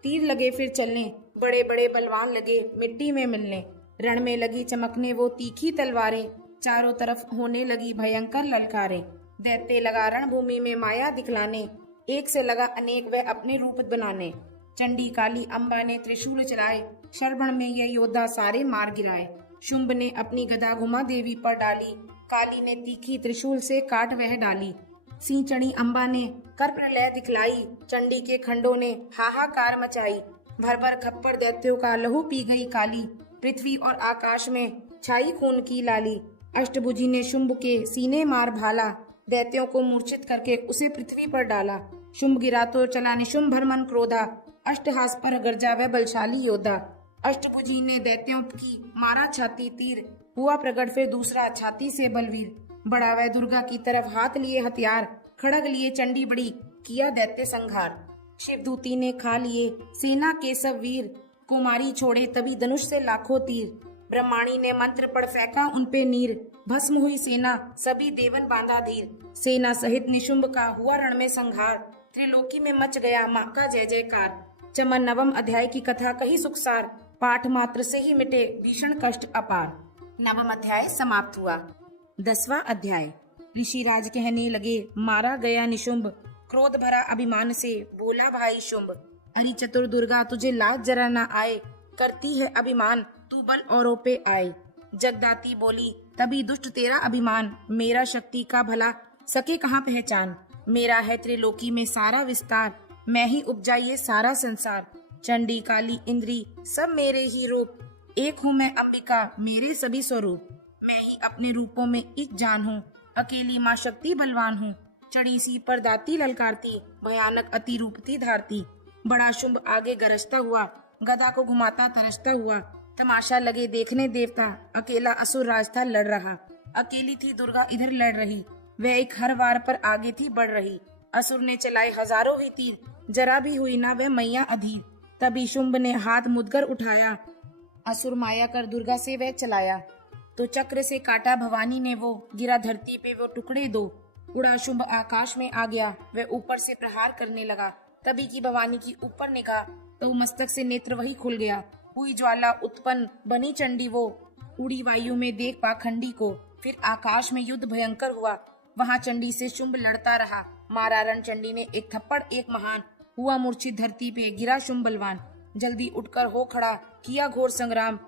तीर लगे फिर चलने, बड़े बड़े बलवान लगे मिट्टी में मिलने। रण में लगी चमकने वो तीखी तलवारें, चारों तरफ होने लगी भयंकर ललकारें। दैत्य लगा रणभूमि में माया दिखलाने, एक से लगा अनेक वह अपने रूप बनाने। चंडी काली अम्बा ने त्रिशूल चलाए, शरवण में ये योद्धा सारे मार गिराए। शुंभ ने अपनी गदा घुमा देवी पर डाली, काली ने तीखी त्रिशूल से काट वह डाली। सिंह चढ़ी अम्बा ने कर प्रलय दिखलाई, चंडी के खंडों ने हाहाकार मचाई। भर भर खप्पर दैत्यों का लहू पी गई काली, पृथ्वी और आकाश में छाई खून की लाली। अष्टभुजी ने शुंभ के सीने मार भाला, दैत्यों को मूर्छित करके उसे पृथ्वी पर डाला। शुंभ गिरा तो चला निशुंभ भर मन क्रोधा, अष्टहास पर गर्जा वह बलशाली योद्धा। अष्टभुजी ने दैत्यों की मारा छाती तीर, हुआ प्रकट फिर दूसरा छाती से बलवीर। बढ़ा वह दुर्गा की तरफ हाथ लिए हथियार, खड़ग लिए चंडी बड़ी किया दैत्य संहार। शिवदूती ने खा लिए सेना के सब वीर, कुमारी छोड़े तभी धनुष से लाखों तीर। ब्रह्माणी ने मंत्र पढ़ फेंका उनपे नीर, भस्म हुई सेना सभी देवन बांधा धीर। सेना सहित निशुंभ का हुआ रण में संहार, त्रिलोकी में मच गया माँ का जय जयकार। चमन 9वां अध्याय की कथा कही सुखसार, पाठ मात्र से ही मिटे भीषण कष्ट अपार। 9वां अध्याय समाप्त हुआ। 10वां अध्याय। ऋषिराज कहने लगे, मारा गया निशुंभ, क्रोध भरा अभिमान से बोला भाई शुंभ। अरे चतुर दुर्गा तुझे लाज जरा ना आए, करती है अभिमान तू बल औरों पे आए। जगदाती बोली, तभी दुष्ट तेरा अभिमान, मेरा शक्ति का भला सके कहाँ पहचान। मेरा है त्रिलोकी में सारा विस्तार, मैं ही उपजाइए सारा संसार। चंडी काली इंद्री सब मेरे ही रूप, एक हूँ मैं अंबिका मेरे सभी स्वरूप। मैं ही अपने रूपों में एक जान हूँ, अकेली माँ शक्ति बलवान हूँ। चढ़ी सी पर दाती ललकारती, भयानक अति रूपती धारती। बड़ा शुंभ आगे गरजता हुआ, गदा को घुमाता तरसता हुआ। तमाशा लगे देखने देवता, अकेला असुर राज था लड़ रहा। अकेली थी दुर्गा इधर लड़ रही, वह एक हर वार पर आगे थी बढ़ रही। असुर ने चलाए हजारों ही तीर, जरा भी हुई ना वह मैया अधीर। तभी शुंभ ने हाथ मुदगर उठाया, असुर माया कर दुर्गा से वह चलाया। तो चक्र से काटा भवानी ने वो, गिरा धरती पे वो टुकड़े दो। उड़ा शुंभ आकाश में आ गया, वह ऊपर से प्रहार करने लगा। तभी की भवानी की ऊपर निगाह, तो मस्तक से नेत्र वही खुल गया। हुई ज्वाला उत्पन्न बनी चंडी वो, उड़ी वायु में देख पाखंडी को। फिर आकाश में युद्ध भयंकर हुआ, वहाँ चंडी से शुंभ लड़ता रहा। मारा रण चंडी ने एक थप्पड़ एक महान, हुआ मूर्छित धरती पे गिरा शुंभ बलवान। जल्दी उठकर हो खड़ा किया घोर संग्राम,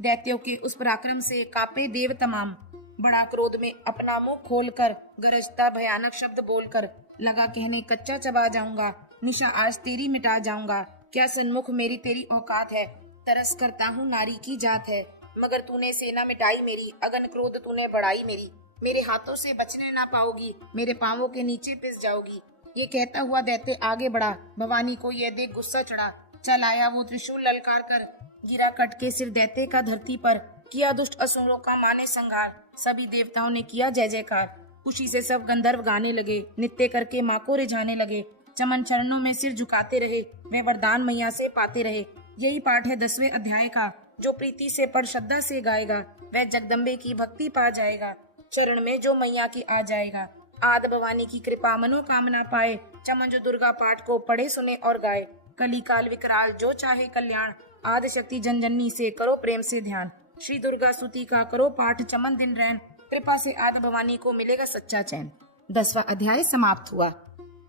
दैत्यों के उस पराक्रम से कापे देव तमाम। बड़ा क्रोध में अपना मुंह खोलकर, गरजता भयानक शब्द बोलकर, लगा कहने कच्चा चबा जाऊंगा, निशा आज तेरी मिटा जाऊंगा। क्या सन्मुख मेरी तेरी औकात है, तरस करता हूँ नारी की जात है। मगर तूने सेना मिटाई मेरी, अगन क्रोध तूने बढ़ाई मेरी। मेरे हाथों से बचने ना पाओगी, मेरे पांवों के नीचे पिस जाओगी। ये कहता हुआ दैत्य आगे बढ़ा, भवानी को यह देख गुस्सा चढ़ा। चल आया वो त्रिशूल ललकार कर, गिरा कट के सिर दैत्य का धरती पर। किया दुष्ट असुरों का माने संहार, सभी देवताओं ने किया जय जयकार। खुशी से सब गंधर्व गाने लगे, नित्य करके माँ को रिझाने लगे। चमन चरणों में सिर झुकाते रहे, वे वरदान मैया से पाते रहे। यही पाठ है 10वें अध्याय का, जो प्रीति से पढ़ श्रद्धा से गाएगा, वह जगदम्बे की भक्ति पा जाएगा। चरण में जो मैया की आ जाएगा, आद भवानी की कृपा मनोकामना पाए। चमन जो दुर्गा पाठ को पढ़े सुने और गाए। कली काल विकराल जो चाहे कल्याण। आदि शक्ति जन जननी से करो प्रेम से ध्यान। श्री दुर्गा स्तुति का करो पाठ चमन दिन रैन। कृपा से आद भवानी को मिलेगा सच्चा चैन। 10वां अध्याय समाप्त हुआ।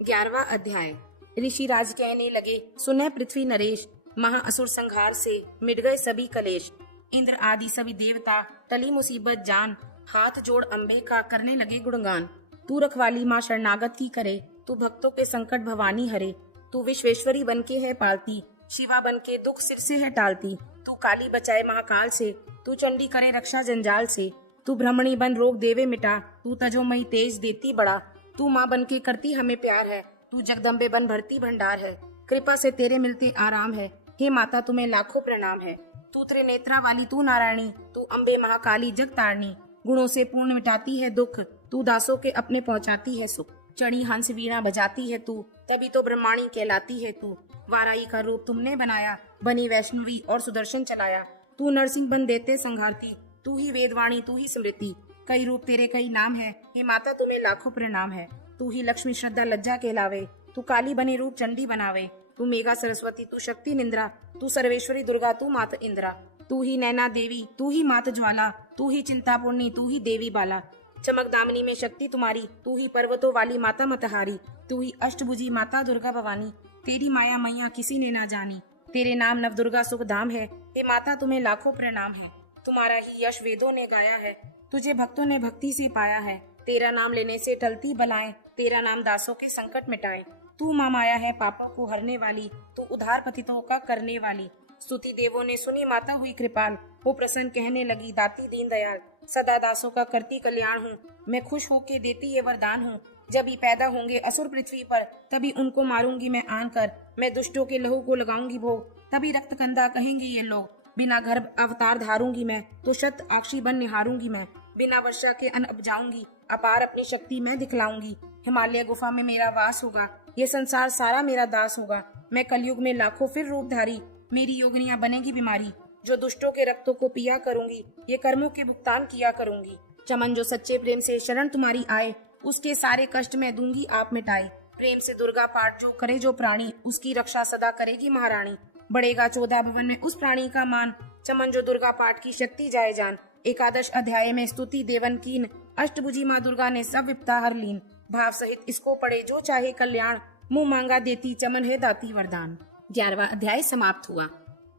11वां अध्याय। ऋषि राज कहने लगे, सुने पृथ्वी नरेश, महा असुर संहार से मिट गए सभी कलेश। इंद्र आदि सभी देवता टली मुसीबत जान। हाथ जोड़ अम्बे का करने लगे गुणगान। तू रखवाली माँ शरणागत की करे। तू भक्तों के संकट भवानी हरे। तू विश्वेश्वरी बन के है पालती। शिवा बन के दुख सिर से है टालती। तू काली बचाए महाकाल से। तू चंडी करे रक्षा जंजाल से। तू ब्रह्मणी बन रोग देवे मिटा। तू तजोमयी तेज देती बड़ा। तू माँ बन के करती हमें प्यार है। तू जगदम्बे बन भरती भंडार है। कृपा से तेरे मिलते आराम है। हे माता तुम्हें लाखों प्रणाम है। तू त्रिनेत्रा वाली तू नारायणी। तू अम्बे महाकाली जग तारणी। गुणों से पूर्ण मिटाती है दुख। तू दासों के अपने पहुँचाती है सुख। चढ़ी हंस वीणा बजाती है तू। तभी तो ब्रह्माणी कहलाती है तू। वाराई का रूप तुमने बनाया। बनी वैष्णवी और सुदर्शन चलाया। तू नरसिंह बन देते संघारती। तू ही वेदवाणी तू ही स्मृति। कई रूप तेरे कई नाम है। हे माता तुम्हें लाखों प्रणाम है। तू ही लक्ष्मी श्रद्धा लज्जा कहलावे। तू काली बने रूप चंडी बनावे। तू मेघा सरस्वती तू शक्ति निंद्रा। तू सर्वेश्वरी दुर्गा तू मात इंद्रा। तू ही नैना देवी तू ही मात ज्वाला। तू ही चिंतापूर्णी तू ही देवी बाला। चमक दामिनी में शक्ति तुम्हारी। तू ही पर्वतों वाली माता मतहारी। तू ही अष्टभुजी माता दुर्गा भवानी। तेरी माया मैया किसी ने ना जानी। तेरे नाम नव दुर्गा सुख धाम है। हे माता तुम्हें लाखों प्रणाम है। तुम्हारा ही यश वेदों ने गाया है। तुझे भक्तों ने भक्ति से पाया है। तेरा नाम लेने से टलती बलाएं। तेरा नाम दासों के संकट मिटाए। तू माँ माया है पापों को हरने वाली। तू उद्धार पतितों का करने वाली। स्तुति देवों ने सुनी माता हुई कृपाल। वो प्रसन्न कहने लगी दाती दीन दयाल। सदा दासों का करती कल्याण हूँ। मैं खुश होके देती ये वरदान हूँ। जब ही पैदा होंगे असुर पृथ्वी पर तभी उनको मारूंगी मैं आन कर। मैं दुष्टों के लहू को लगाऊंगी भोग। तभी रक्त कंधा कहेंगे ये लोग। बिना गर्भ अवतार धारूंगी मैं तो शत अक्षी बन निहारूंगी मैं। बिना वर्षा के अन्न उपजाऊंगी। अपार अपनी शक्ति मैं दिखलाऊंगी। हिमालय गुफा में मेरा वास होगा। ये संसार सारा मेरा दास होगा। मैं कलयुग में लाखों फिर रूपधारी। मेरी योगिनियां बनेगी बीमारी। जो दुष्टों के रक्तों को पिया करूंगी। ये कर्मों के भुगतान किया करूंगी। चमन जो सच्चे प्रेम से शरण तुम्हारी आए। उसके सारे कष्ट मैं दूंगी आप मिटाए। प्रेम से दुर्गा पाठ जो करे जो प्राणी। उसकी रक्षा सदा करेगी महारानी। बढ़ेगा 14 भवन में उस प्राणी का मान। चमन जो दुर्गा पाठ की शक्ति जाए जान। 11 अध्याय में स्तुति देवन कीन। अष्टभुजी माँ दुर्गा ने सब विपता हर लीन। भाव सहित इसको पढ़े जो चाहे कल्याण। मुंह मांगा देती चमन है दाती वरदान। 11वां अध्याय समाप्त हुआ।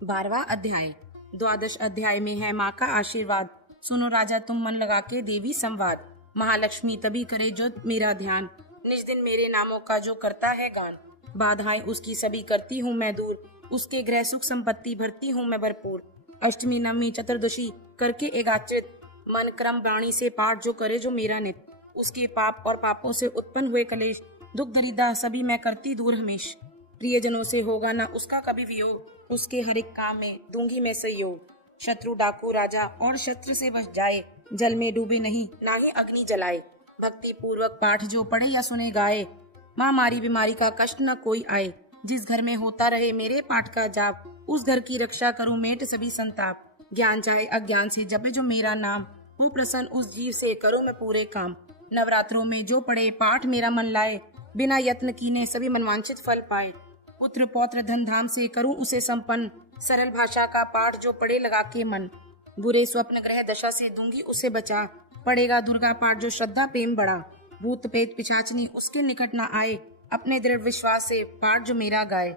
12वां अध्याय। 12 अध्याय में है माँ का आशीर्वाद। सुनो राजा तुम मन लगा के देवी संवाद। महालक्ष्मी तभी करे जो मेरा ध्यान। निज दिन मेरे नामों का जो करता है गान। बाधाएं उसकी सभी करती हूँ मैं दूर। उसके गृह सुख संपत्ति भरती हूँ मैं भरपूर। अष्टमी नवमी चतुर्दशी करके एकाचित। मन क्रम वाणी से पाठ जो करे जो मेरा नित। उसके पाप और पापों से उत्पन्न हुए कलेश। दुख दरिद्र सभी मैं करती दूर हमेश। प्रियजनों से होगा ना उसका कभी वियोग। उसके हर एक काम में दूंगी मैं सहयोग। शत्रु डाकू राजा और शत्रु से बच जाए। जल में डूबे नहीं ना ही अग्नि जलाए। भक्ति पूर्वक पाठ जो पढ़े या सुने गाए। महामारी बीमारी का कष्ट न कोई आए। जिस घर में होता रहे मेरे पाठ का जाप। उस घर की रक्षा करूं मेट सभी संताप। ज्ञान चाहे अज्ञान से जपे जो मेरा नाम। हूँ प्रसन्न उस जीव से करूं मैं पूरे काम। नवरात्रों में जो पढ़े पाठ मेरा मन लाए। बिना यत्न कीने सभी मनवांछित फल पाए। पुत्र पौत्र धन धाम से करूं उसे संपन्न। सरल भाषा का पाठ जो पढ़े लगा के मन। बुरे स्वप्न ग्रह दशा से दूंगी उसे बचा। पढ़ेगा दुर्गा पाठ जो श्रद्धा प्रेम बढ़ा। भूत पेट पिशाचनी उसके निकट न आए। अपने दृढ़ विश्वास से पाठ जो मेरा गाए।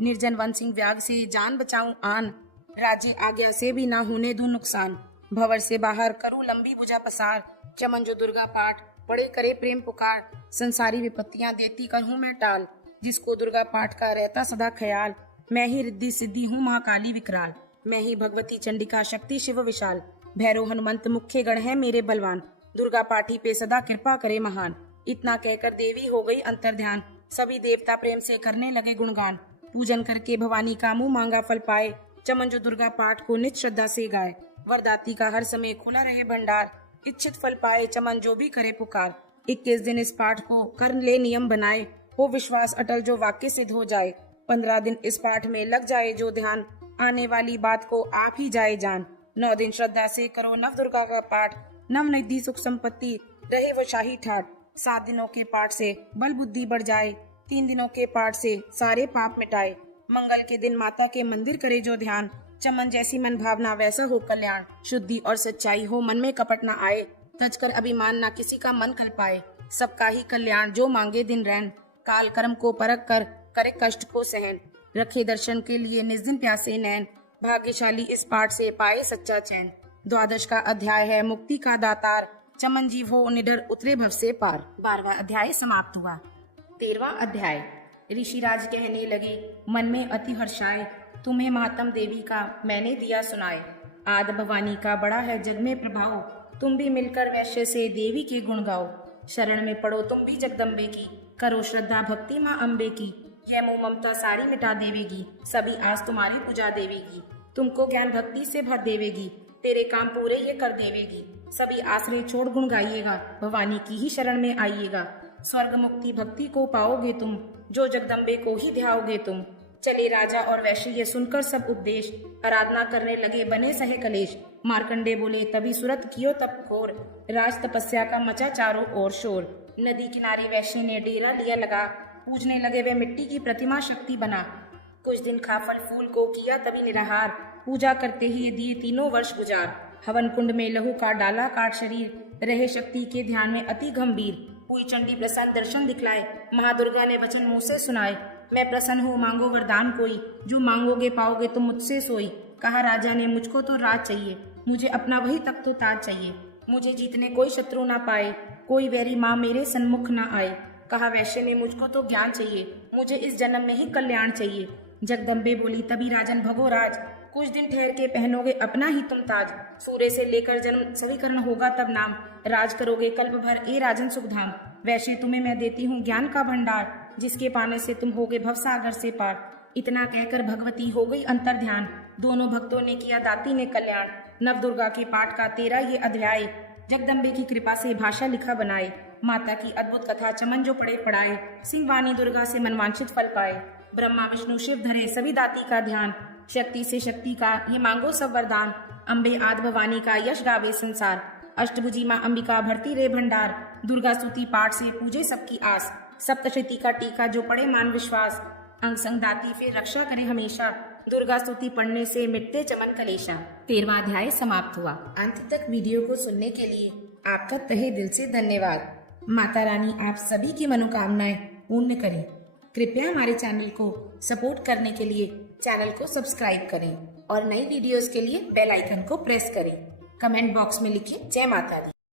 निर्जन वन सिंह व्याग से जान बचाऊं आन। राज्य आज्ञा से भी ना होने दूं नुकसान। भंवर से बाहर करूं लंबी भुजा पसार। चमन जो दुर्गा पाठ पढ़े करे प्रेम पुकार। संसारी विपत्तियां देती करहूं मैं टाल। जिसको दुर्गा पाठ का रहता सदा ख्याल। मैं ही रिद्धि सिद्धि हूँ महाकाली विकराल। मैं ही भगवती चंडिका शक्ति शिव विशाल। भैरव हनुमंत मुख्य गण है मेरे बलवान। दुर्गा पाठी पे सदा कृपा करे महान। इतना कहकर देवी हो गई अंतर ध्यान। सभी देवता प्रेम से करने लगे गुणगान। पूजन करके भवानी का मुंह मांगा फल पाए। चमन जो दुर्गा पाठ को नित श्रद्धा से गाए। वरदाती का हर समय खुला रहे भंडार। इच्छित फल पाए चमन जो भी करे पुकार। 21 दिन इस पाठ को कर ले नियम बनाए। हो विश्वास अटल जो वाक्य सिद्ध हो जाए। 15 दिन इस पाठ में लग जाए जो ध्यान। आने वाली बात को आप ही जाए जान। 9 दिन श्रद्धा से करो नव दुर्गा का पाठ। नव निधि सुख संपत्ति रहे वो शाही ठाट। 7 दिनों के पाठ से बल बुद्धि बढ़ जाए, 3 दिनों के पाठ से सारे पाप मिटाए। मंगल के दिन माता के मंदिर करे जो ध्यान, चमन जैसी मन भावना वैसा हो कल्याण। शुद्धि और सच्चाई हो मन में कपट न आए, तजकर अभिमान ना किसी का मन कर पाए। सबका ही कल्याण जो मांगे दिन रैन, काल कर्म को परख कर करे कष्ट को सहन। रखे दर्शन के लिए निज दिन प्यासे नैन, भाग्यशाली इस पाठ से पाए सच्चा चैन। 12वां का अध्याय है मुक्ति का दातार, चमन जीव हो निडर उतरे भव से पार। 12वां अध्याय समाप्त हुआ। 13वां अध्याय। ऋषिराज कहने लगे मन में अति हर्षाए, तुम्हें महात्म देवी का मैंने दिया सुनाए। आद भवानी का बड़ा है जग में प्रभाव, तुम भी मिलकर वैश्य से देवी के गुण गाओ। शरण में पड़ो तुम भी जगदम्बे की, करो श्रद्धा भक्ति माँ अम्बे की। यह मोह ममता सारी मिटा देवेगी, सभी आस तुम्हारी पूजा देवेगी। तुमको ज्ञान भक्ति से भर देवेगी, तेरे काम पूरे ये कर देवेगी। सभी आश्रय छोड़ गुण गाइएगा, भवानी की ही शरण में आइएगा। स्वर्ग मुक्ति भक्ति को पाओगे तुम, जो जगदम्बे को ही ध्याओगे तुम। चले राजा और वैश्य ये सुनकर सब उपदेश, आराधना करने लगे बने सहे कलेश। मार्कंडे बोले तभी सुरत कियो तप घोर, राज तपस्या का मचा चारों ओर शोर। नदी किनारे वैश्य ने डेरा लिया लगा, पूजने लगे वे मिट्टी की प्रतिमा शक्ति बना। कुछ दिन खा फल फूल को किया तभी निराहार, पूजा करते ही दिए 3 वर्ष गुजार। हवन कुंड में लहू का डाला काट शरीर, रहे शक्ति के ध्यान में अति गंभीर। हुई चंडी प्रसन्न दर्शन दिखलाए, महादुर्गा ने वचन मुँह से सुनाए। मैं प्रसन्न हूँ मांगो वरदान कोई, जो मांगोगे पाओगे तुम मुझसे सोई। कहा राजा ने मुझको तो राज चाहिए, मुझे अपना वही तख्त तो ताज चाहिए। मुझे जीतने कोई शत्रु ना पाए, कोई वैरी माँ मेरे सन्मुख ना आए। कहा वैश्य ने मुझको तो ज्ञान चाहिए, मुझे इस जन्म में ही कल्याण चाहिए। जगदम्बे बोली तभी राजन भगो राज, कुछ दिन ठहर के पहनोगे अपना ही तुम ताज। सूर्य से लेकर जन्म सवीकरण होगा तब नाम, राज करोगे कल्प भर ए राजन सुखधाम। वैश्य तुम्हें मैं देती हूँ ज्ञान का भंडार, जिसके पाने से तुम होगे भवसागर से पार। इतना कहकर भगवती हो गई अंतर ध्यान, दोनों भक्तों ने किया दाती ने कल्याण। नव दुर्गा के पाठ का 13 ये अध्याय, जगदम्बे की कृपा से भाषा लिखा बनाए। माता की अद्भुत कथा चमन जो पढ़े पढ़ाए, सिंहवानी दुर्गा से मनवांछित फल पाए। ब्रह्मा विष्णु शिव धरे सभी दाती का ध्यान, शक्ति से शक्ति का ये मांगो सब वरदान। अम्बे आद भवानी का यश गावे संसार, अष्टभुजी माँ अंबिका भरती रे भंडार। दुर्गा स्तुति पाठ से पूजे सबकी आस, सप्तशती का टीका जो पढ़े मान विश्वास। अंग संग दाती फिर रक्षा करे हमेशा, दुर्गा स्तुति पढ़ने से मिटते चमन कलेशा। 13वां अध्याय समाप्त हुआ। अंत तक वीडियो को सुनने के लिए आपका तहे दिल से धन्यवाद। माता रानी आप सभी की मनोकामनाएं पूर्ण करें। कृपया हमारे चैनल को सपोर्ट करने के लिए चैनल को सब्सक्राइब करें और नई वीडियोस के लिए बेल आइकन को प्रेस करें। कमेंट बॉक्स में लिखें जय माता दी।